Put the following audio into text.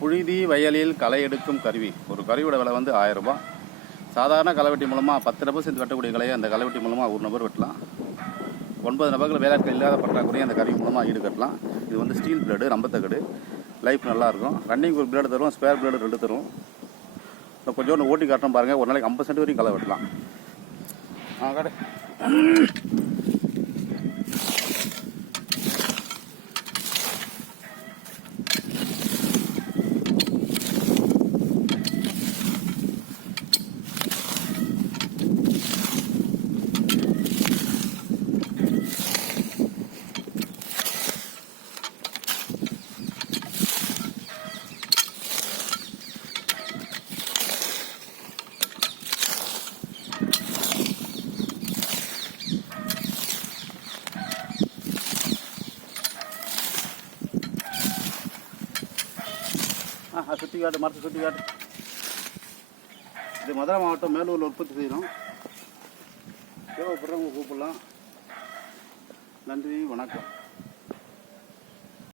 புழுதி வயலில் களை எடுக்கும் கருவி. ஒரு கருவியோட விலை வந்து 1000 ரூபாய். சாதாரண களைவெட்டி மூலமாக 10 நபர் சேர்ந்து வெட்டக்கூடிய கலையை அந்த களைவெட்டி மூலமாக ஒரு நபர் வெட்டலாம். 9 நபர்கள் வேலையாட்கள் இல்லாத பற்றாக்குறையை அந்த கருவி மூலமாக ஈடுகட்டலாம். இது வந்து ஸ்டீல் பிளேடு, ரம்பத்தகடு, லைஃப் நல்லாயிருக்கும். ரன்னிங் ஒரு பிளேடு தரும், ஸ்பேர் பிளேடு 2 தரும். கொஞ்சோண்டு ஓட்டி காட்டுறோம் பாருங்கள். ஒரு நாளைக்கு 50 சென்ட் வரைக்கும் களை வெட்டலாம். கடை சுற்றி காட்டு, மரத்தை சுற்றி காட்டு. இது மதுரை மாவட்டம் மேலூரில் உற்பத்தி செய்கிறோம். தேவைப்படுறவங்க கூப்பிடலாம். நன்றி, வணக்கம்.